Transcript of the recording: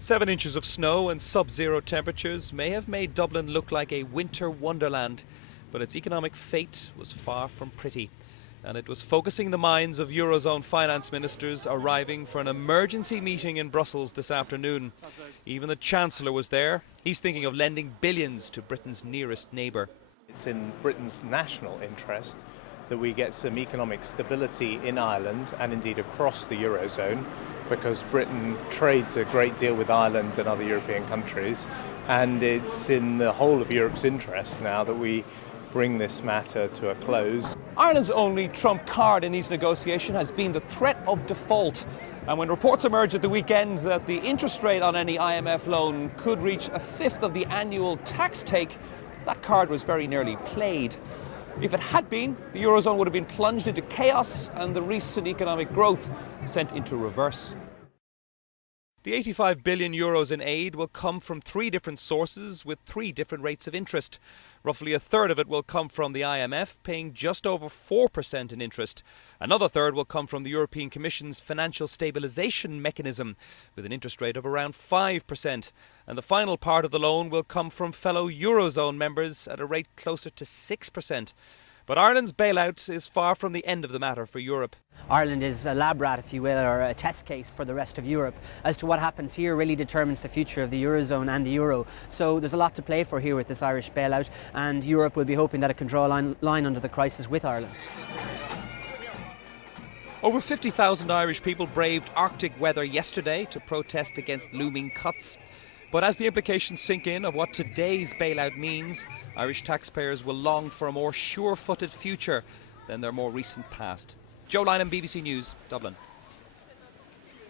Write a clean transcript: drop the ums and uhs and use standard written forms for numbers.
7 inches of snow and sub-zero temperatures may have made Dublin look like a winter wonderland, but its economic fate was far from pretty. And it was focusing the minds of Eurozone finance ministers arriving for an emergency meeting in Brussels this afternoon. Even the Chancellor was there. He's thinking of lending billions to Britain's nearest neighbour. It's in Britain's national interest that we get some economic stability in Ireland and indeed across the Eurozone, because Britain trades a great deal with Ireland and other European countries, and it's in the whole of Europe's interest now that we bring this matter to a close. Ireland's only trump card in these negotiations has been the threat of default. And when reports emerged at the weekend that the interest rate on any IMF loan could reach a fifth of the annual tax take, that card was very nearly played. If it had been, the Eurozone would have been plunged into chaos and the recent economic growth sent into reverse. The 85 billion euros in aid will come from 3 different sources with 3 different rates of interest. Roughly a third of it will come from the IMF, paying just over 4% in interest. Another third will come from the European Commission's financial stabilisation mechanism, with an interest rate of around 5%. And the final part of the loan will come from fellow Eurozone members at a rate closer to 6%. But Ireland's bailout is far from the end of the matter for Europe. Ireland is a lab rat, if you will, or a test case for the rest of Europe. As to what happens here really determines the future of the Eurozone and the Euro. So there's a lot to play for here with this Irish bailout, and Europe will be hoping that it can draw a line under the crisis with Ireland. Over 50,000 Irish people braved Arctic weather yesterday to protest against looming cuts. But as the implications sink in of what today's bailout means, Irish taxpayers will long for a more sure-footed future than their more recent past. Joe LYNAM, BBC News, Dublin.